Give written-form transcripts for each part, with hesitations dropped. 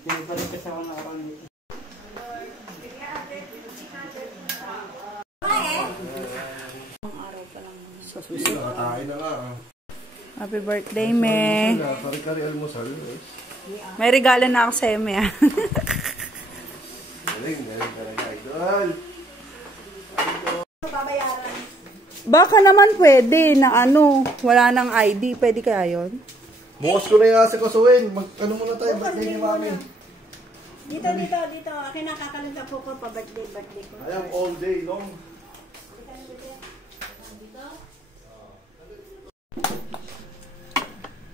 Pinagpalit kasi ako na araw dito. Sa susunod. Nakakain na nga. Happy birthday, Me. Kari-kari almusal. May regalo na ako sa'yo, Me. Galing talaga, idol. Baka naman pwede na ano, wala nang ID. Pwede kaya yun? Bukas ko na yung asikasuhin. Ano muna tayo, birthday ni Mami. Dito. Akin nakakalinda po ko pa birthday ko. Ayaw, all day long.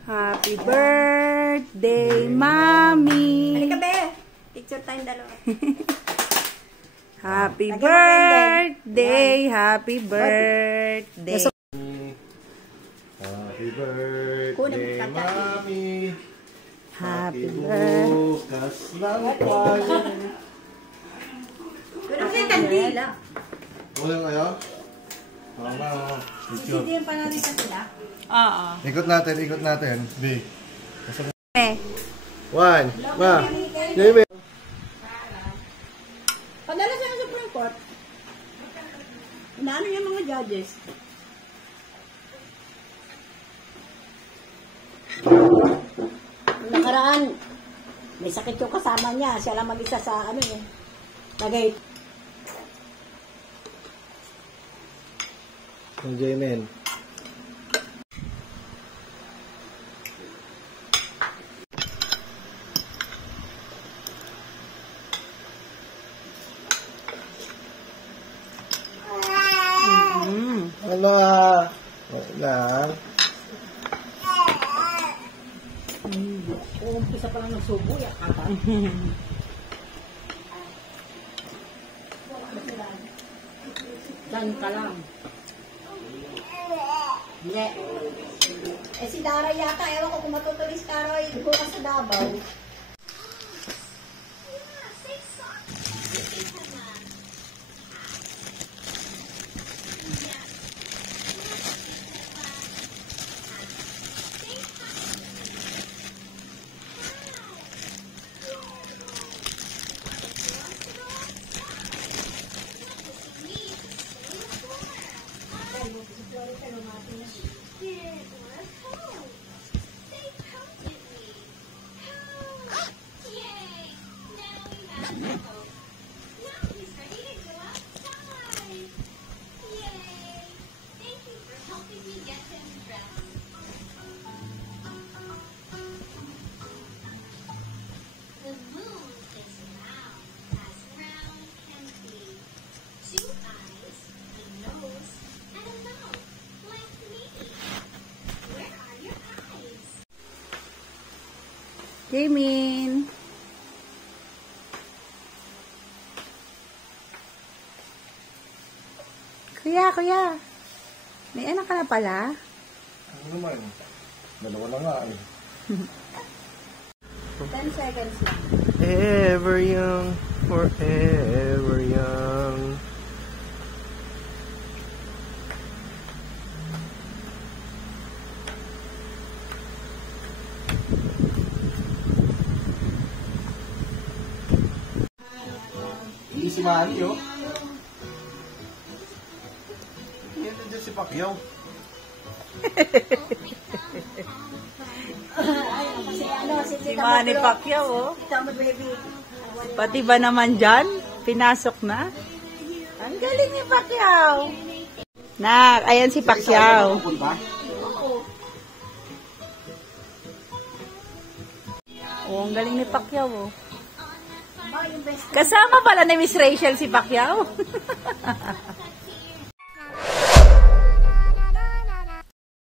Happy birthday, Mami. Halika, be. Picture time dalawa. Happy birthday, happy birthday. Happy birthday, Mami. Happy birthday. Bukas ng tayo. Pero kasi kandila. Walang kayo? Mama, picture. Hindi yung panalita sila. Oo. Ikot natin. B. One. Ma. Name it. Padala siya sa Supreme Court. Inaano yung mga judges? Nakaraan, may sakit yung kasama niya. Siya lang mag-isa sa ano eh. Lagay. Ang Jamin. Ano lang. Umpisa pa lang ng subo, yakatan. Dan ka lang. Hindi. Eh si Dara yata, ewan ko kung matutulis Dara ay bukas sa Davao. Jamin. Kuya. May anak ka na pala? Ano naman? Dalawa na nga eh. 10 seconds lang. Ever young, forever young. Hindi si Manny, oh. Hindi din si Pacquiao. Si Manny Pacquiao, oh. Tama, baby. Pati ba naman dyan? Pinasok na? Ang galing ni Pacquiao. Nak, ayan si Pacquiao. Oh, ang galing ni Pacquiao, oh. Kasama pala ni Miss Rachel si Pacquiao.